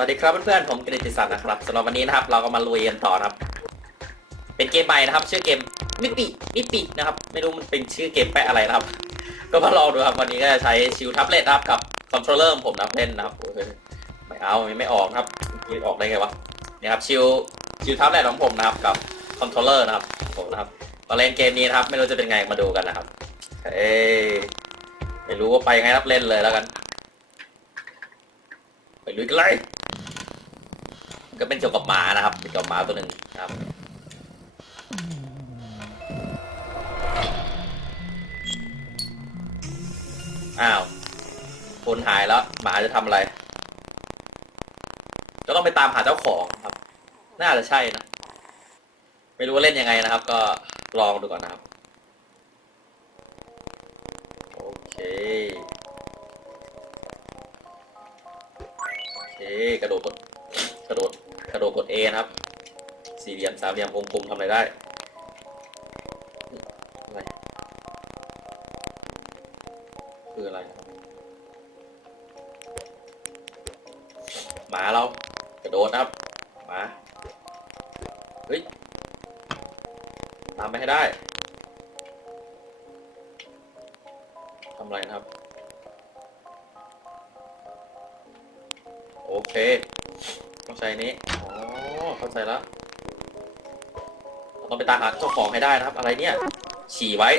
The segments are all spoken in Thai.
วัสดีครับเพื่อนๆผมกฤติศักดิ์นะครับสำหรับวันนี้นะครับ เราก็มาลุยกันต่อนะครับ เป็นเกมใหม่นะครับ ชื่อเกมมิปิมิปินะครับ ไม่รู้มันเป็นชื่อเกมแปะอะไรนะครับ ก็มาลองดูครับวันนี้ก็จะใช้ชิวทับเล็ตนะครับกับคอนโทรลเลอร์ผมนะครับเล่นนะครับโอ้ยไม่เอาไม่ออกนะครับออกได้ไงวะเนี่ยครับชิวชิวทับเล็ตของผมนะครับกับคอนโทรลเลอร์นะครับผมนะครับมาเล่นเกมนี้นะครับ ไม่รู้จะเป็นไงมาดูกันนะครับเอ้ไม่รู้ว่าไปยังไงครับเล่นเลยแล้วกันไปลุยกันเลย ก็เป็นเกี่ยวกับหมานะครับเกี่ยวกับหมาตัวหนึ่งนะครับ อ้าวคนหายแล้ว หมาจะทำอะไร ก็ต้องไปตามหาเจ้าของครับ น่าจะใช่นะ ไม่รู้ว่าเล่นยังไงนะครับ ก็ลองดูก่อนนะครับ โอเค โอเค กระโดดกระโดด กระโดดกด A นะครับ สี่เหลี่ยมสามเหลี่ยมวงกลมทำอะไรได้อะไรคืออะไรหมาเรากระโดดนะครับหมาเฮ้ยตามไปให้ได้ทำอะไรนะครับ โอเค เข้าใจนี้อ๋อเข้าใจแล้วเราต้องไปตามหาเจ้าของให้ได้นะครับ อะไรเนี่ย ฉี่ไว้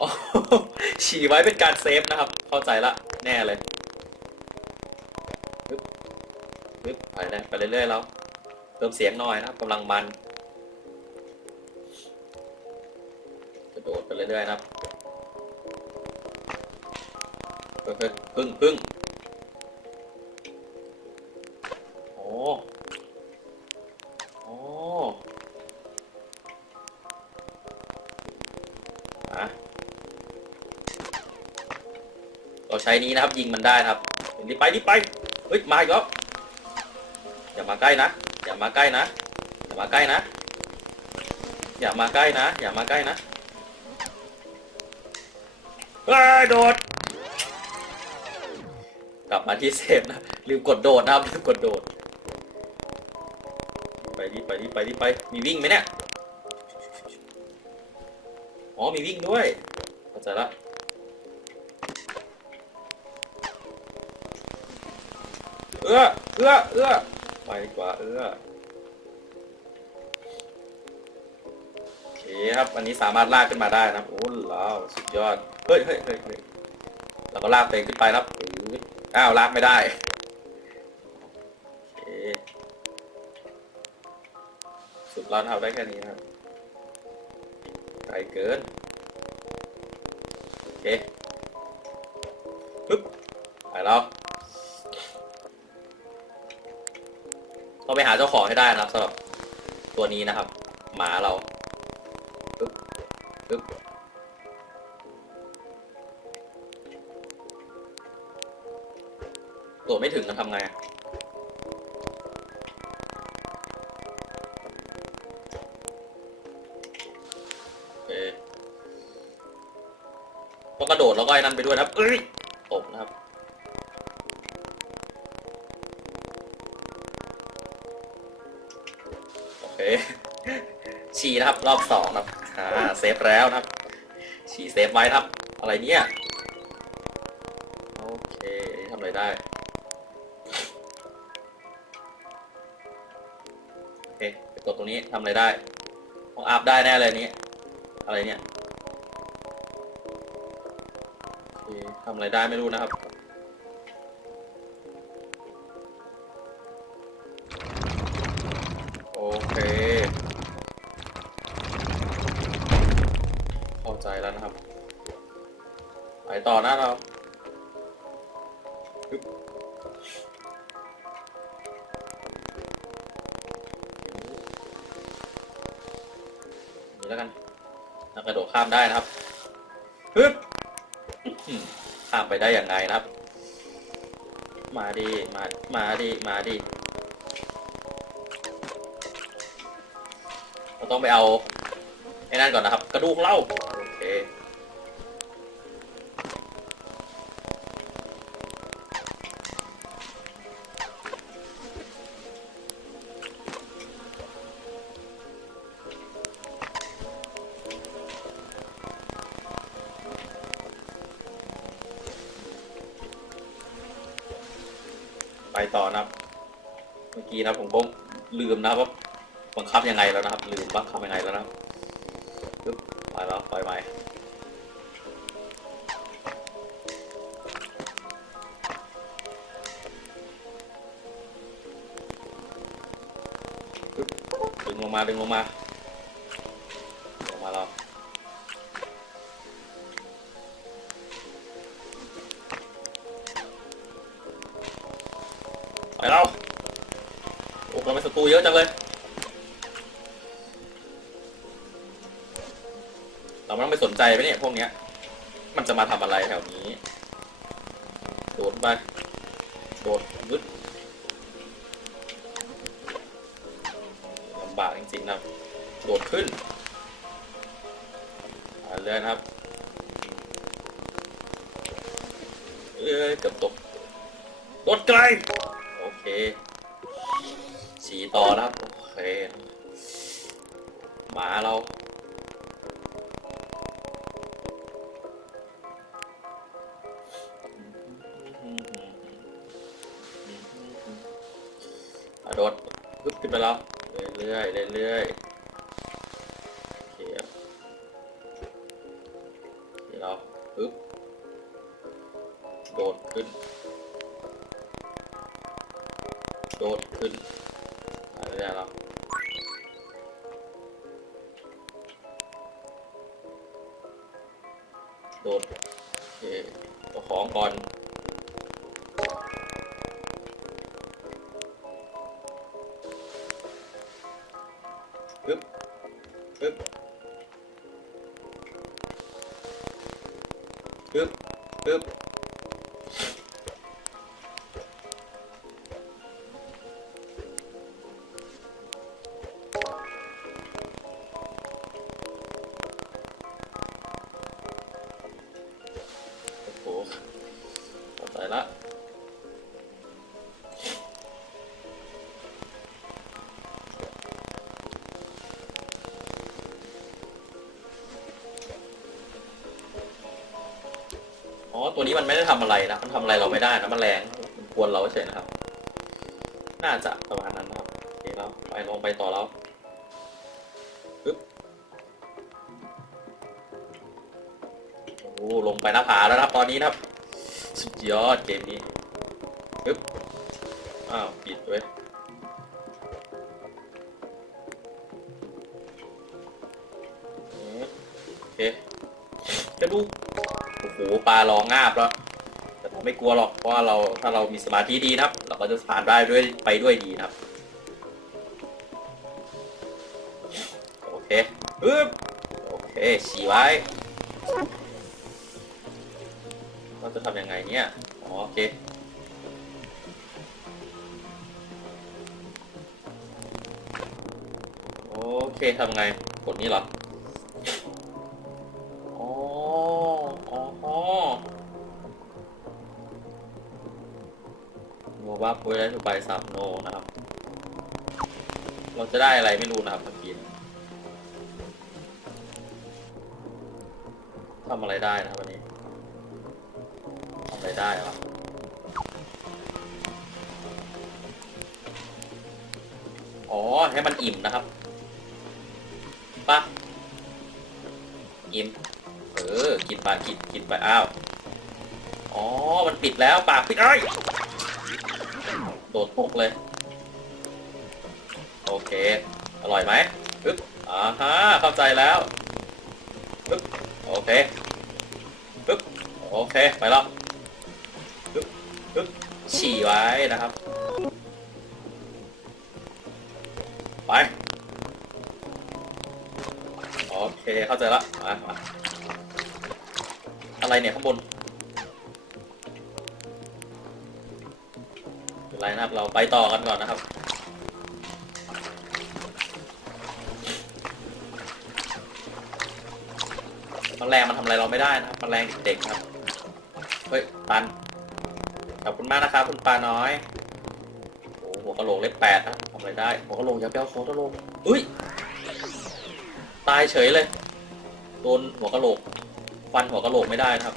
อ๋อฉี่ไว้เป็นการเซฟนะครับ เข้าใจละแน่เลยปึ๊บปึ๊บไปเลยไปเรื่อยๆแล้วเพิ่มเสียงหน่อยนะครับกำลังมันกระโดดไปเรื่อยๆนะครับเฮ้ยๆพึ่งพึ่ง ใช้นี้นะครับ ยิงมันได้นะครับรีบไปรีบไปเฮ้ยมาอีกแล้วอย่ามาใกล้นะอย่ามาใกล้นะอย่ามาใกล้นะอย่ามาใกล้นะอย่ามาใกล้นะเฮ้ยโดด กลับมาที่เซฟนะลืมกดโดดนะครับลืมกดโดด ไปดิไปดิไปดิไปมีวิ่งไหมเนี่ยอ๋อมีวิ่งด้วยเข้าใจละ เอื้อเอื้อเอื้อไปกว่าเอื้อโอเคครับ อันนี้สามารถลากขึ้นมาได้นะครับโอ้ว้าวสุดยอด เฮ้ยเฮ้ยเฮ้ยเฮ้ยเราก็ลากตัวเองขึ้นไปนะครับอื้ออ้าวลากไม่ได้โอเคสุดแล้วทำได้แค่นี้ครับไกลเกินโอเคปึ๊บไปแล้ว ต้องไปหาเจ้าของให้ได้นะครับสำหรับตัวนี้นะครับ หมาเราปึ๊บปึ๊บตัวไม่ถึงจะทำไงอะโอเคต้องกระโดดแล้วก็ไอ้นั่นไปด้วยนะครับเอ้ยตกนะครับ ฉี่นะครับ รอบสองนะครับอ่าเซฟแล้วนะครับ ฉี่เซฟไว้ครับ อะไรเนี่ยโอเคทำอะไรได้โอเคไปกดตรงนี้ทำอะไรได้ต้องอาบได้แน่เลยนี้ อะไรเนี่ยโอเคทำอะไรได้ไม่รู้นะครับ ต่อหน้าเรานี่แล้วกันแล้วกระโดดข้ามได้นะครับปึ๊บข้ามไปได้อย่างไงนะครับ มาดี มา มาดี มาดี เราต้องไปเอาไอ้นั่นก่อนนะครับ กระดูกเล่าโอเค ไปต่อนะครับ เมื่อกี้นะผมก็ลืมนะครับว่าบังคับยังไงแล้วนะครับ ลืมบังคับยังไงแล้วนะปึ๊บไปแล้วไปไปดึงลงมาดึงลงมา ตูเยอะจังเลย เราไม่ต้องไปสนใจไปเนี่ยพวกเนี้ย มันจะมาทำอะไรแถวนี้ โดดไป โดดวึดลำบากจริงๆนะโดดขึ้นเรื่อยนะครับเอ้ยเกือบตก โดดไกล โอเค ฉีต่อนะครับ โอเค หมาเราอะโดดปึ๊บขึ้นไปแล้ว เรื่อยๆเรื่อยๆโอเคครับนี่เราปึ๊บ โดดขึ้น โดดขึ้น อะเรื่อยๆเราโดดโอเคตัวของก่อนปึ๊บปึ๊บปึ๊บปึ๊บ ตัวนี้มันไม่ได้ทำอะไรนะ มันทำอะไรเราไม่ได้นะมันแรงมันกวนเราเฉยนะครับ น่าจะประมาณนั้นนะครับโอเคแล้วไปลงไปต่อแล้วปึ๊บโอ้ลงไปหน้าผาแล้วนะครับ ตอนนี้นะครับ สุดยอดเกมนี้ปึ๊บอ้าวปิดเว้ยโอเคจะดูโอ้โหปลาร้องงาบแล้วแต่ผมไม่กลัวหรอกเพราะว่าเราถ้าเรามีสมาธิดีนะครับ เราก็จะผ่านได้ด้วยไปด้วยดีนะครับ โอเคปึ๊บโอเคฉี่ไว้เราจะทำยังไงเนี่ยอ๋อโอเคโอเคทำไงกดนี้เหรอ โมบ้าปุ้ยได้ทุกใบซับโนนะครับ เราจะได้อะไรไม่รู้นะครับเมื่อกี้ทำอะไรได้นะครับวันนี้ทำอะไรได้วะอ๋อ ให้มันอิ่มนะครับปะอิ่ม เออ กินไปกิน กินไป อ้าว อ๋อ มันปิดแล้ว ปากปิดเอ้ย โดดตกเลย โอเค อร่อยไหมปึ๊บอ่าฮะเข้าใจแล้วปึ๊บโอเคปึ๊บโอเค ไปแล้วปึ๊บปึ๊บฉี่ไว้นะครับ ไป โอเค เข้าใจละมามาอะไรเนี่ยข้างบน ไรนะครับเราไปต่อกันก่อนนะครับ มันแรงมันทำอะไรเราไม่ได้นะครับมันแรงเด็กครับ เฮ้ย ปัน ขอบคุณมากนะครับ คุณปลาน้อย โอ้โหหัวกะโหลกเล็กแปดนะทำอะไรได้หัวกะโหลกยาไปเอาหัวกะโหลกอุ้ย ตายเฉยเลย โดนหัวกะโหลก ฟันหัวกะโหลกไม่ได้นะครับ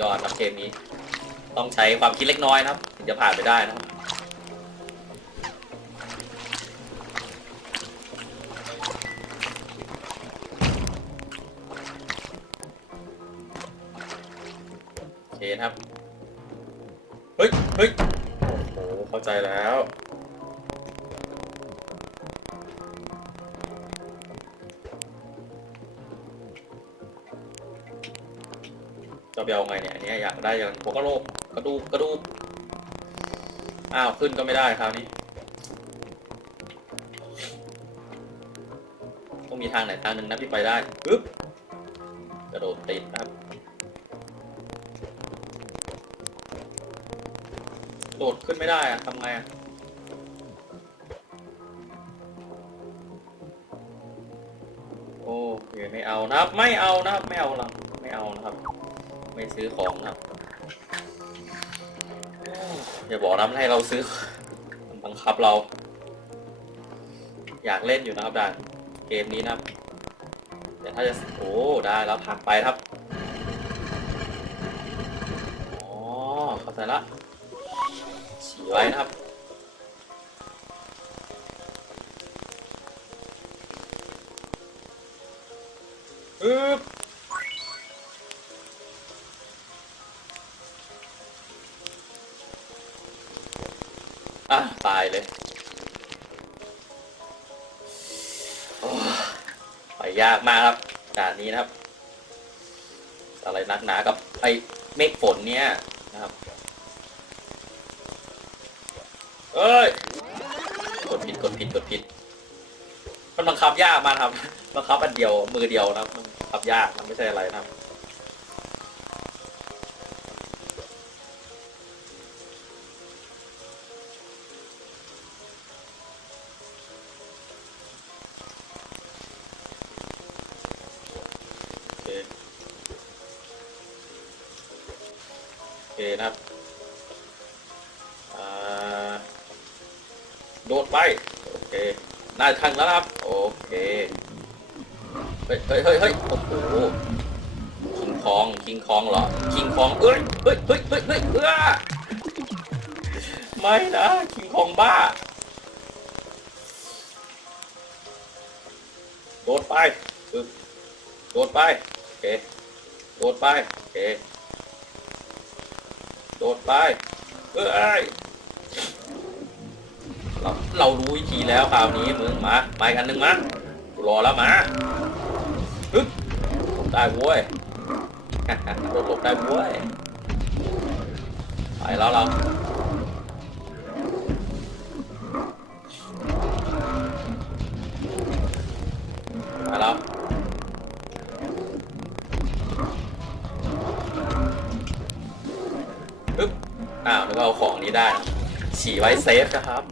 ยอดนะเกมนี้ ต้องใช้ความคิดเล็กน้อยนะครับ ถึงจะผ่านไปได้นะครับ โอเคนครับ เฮ้ยเฮ้ยโอ้โห เข้าใจแล้วจะไปเอาไงเนี่ยอันเนี้ยอยากได้ย่างหัวกโลก กระดูกกระดูกอ้าว ขึ้นก็ไม่ได้คราวนี้ต้องมีทางไหนทางหนึ่งนะที่ไปได้ปึ๊บกระโดดติดนะครับโดดขึ้นไม่ได้อะทำไงอะโอเคไม่เอานะครับ ไม่เอานะครับ ไม่เอาละไม่เอานะครับ ไม่ซื้อของนะครับ อย่าบอกนะมันให้เราซื้อ บังคับเรา อยากเล่นอยู่นะครับด่านเกมนี้นะครับแต่ถ้าจะโอ้ได้แล้วผักไปครับอ๋อเข้าใจละฉีไว้นะครับอึ๊บ ยากมากครับด่านนี้นะครับ อะไรนักหนากับไอ้เมฆฝนเนี่ยนะครับเอ้ยกดผิดกดผิดกดผิด มันบังคับยากมากครับบังคับอันเดียวมือเดียวนะครับมันบังคับยากมันไม่ใช่อะไรนะครับ นะครับโดดไป โอเค ได้ทันแล้วครับ โอเค เฮ้ยเฮ้ยเฮ้ยโอ้โหคิงคอง คิงคองเหรอ คิงคอง เอ้ย เฮ้ยเฮ้ยเฮ้ยเฮ้ยเออไม่นะ คิงคองบ้า โดดไปโดดไป โอเค โดดไป โอเค โดดไปเอ้ยเราเรารู้วิธีแล้วคราวนี้มึงมาไปกันหนึ่งมารอแล้วมาฮึบหลบได้เว้ยโดดหลบได้เว้ยไปแล้วเรา อ้าวนึกว่าเอาของนี้ได้นะฉี่ไว้เซฟนะครับ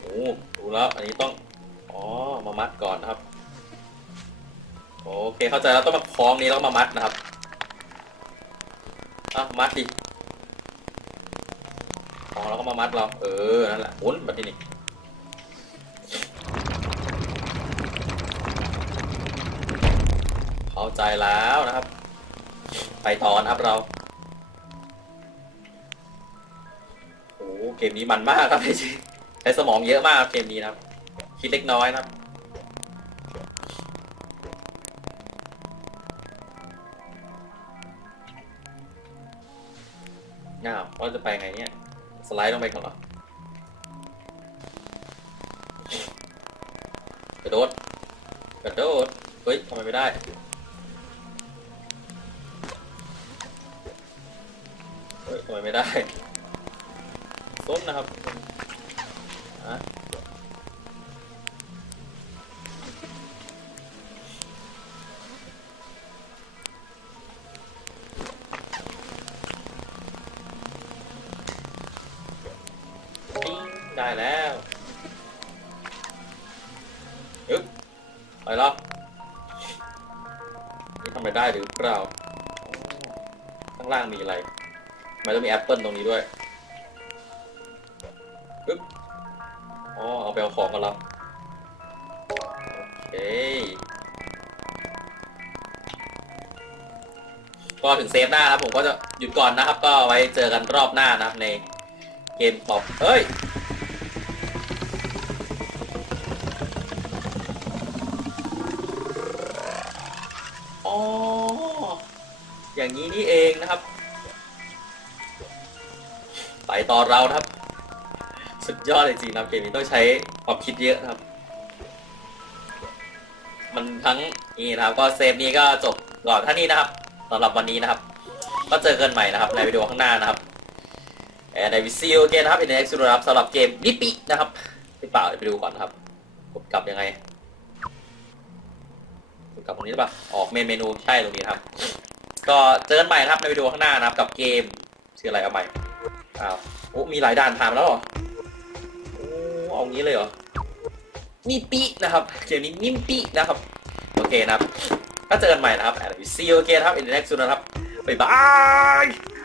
โอ้รู้แล้ว อันนี้ต้อง อ๋อ มามัดก่อนนะครับ โอเค เข้าใจแล้วต้องมาคล้องนี้แล้วมามัดนะครับอะมัดดิ คล้องแล้วก็มามัดเรา เออ นั่นแหละหุนมาที่นี่เข้าใจแล้วนะครับ ไปต่อนะครับเรา โอ้เกมนี้มันมากครับจริงใช้สมองเยอะมากครับเกมนี้นะครับ คิดเล็กน้อยนะครับอ้าวเราจะไปไงเนี่ย สไลด์ลงไปก่อนเหรอกระโดดกระโดด เฮ้ยทำไมไม่ได้ เฮ้ยทำไมไม่ได้ส้มนะครับฮะ ได้แล้วยึบไปแล้วนี่ทำไมได้หรือเปล่า ข้างล่างมีอะไรมันต้องมีแอปเปิลตรงนี้ด้วยปึ๊บอ๋อ เอาไปเอาของกันแล้วโอเคก็ถึงเซฟหน้าครับผมก็จะหยุดก่อนนะครับ ก็ไว้เจอกันรอบหน้านะครับในเกมปอบเฮ้ย อย่างนี้นี่เองนะครับ ไปต่อเราครับ สุดยอดเลยจริงนะเกมนี้ต้องใช้ความคิดเยอะครับ มันทั้งนี่นะครับ ก็เซฟนี้ก็จบก่อนท่านี้นะครับสำหรับวันนี้นะครับ ก็เจอกันใหม่นะครับ ในวิดีโอข้างหน้านะครับแอนไอวิซิลเกนนะครับอินเด็กซ์นะครับสำหรับเกมนิปินะครับพี่เปล่าเดี๋ยวไปดูก่อนครับกดกลับยังไงกดกลับตรงนี้หรือเปล่าออกเมนเมนูใช่ตรงนี้ครับ ก็เจอกันใหม่นะครับในวิดีโอข้างหน้านะครับกับเกมชื่ออะไรเอาใหม่อ้าวโอ้มีหลายด่านผ่านแล้วเหรอโอ้เอางี้เลยเหรอนิปินะครับเกมนี้นิมปินะครับโอเคนะครับ ก็เจอกันใหม่นะครับ and we see you again ครับ in the next one นะครับบ๊ายบาย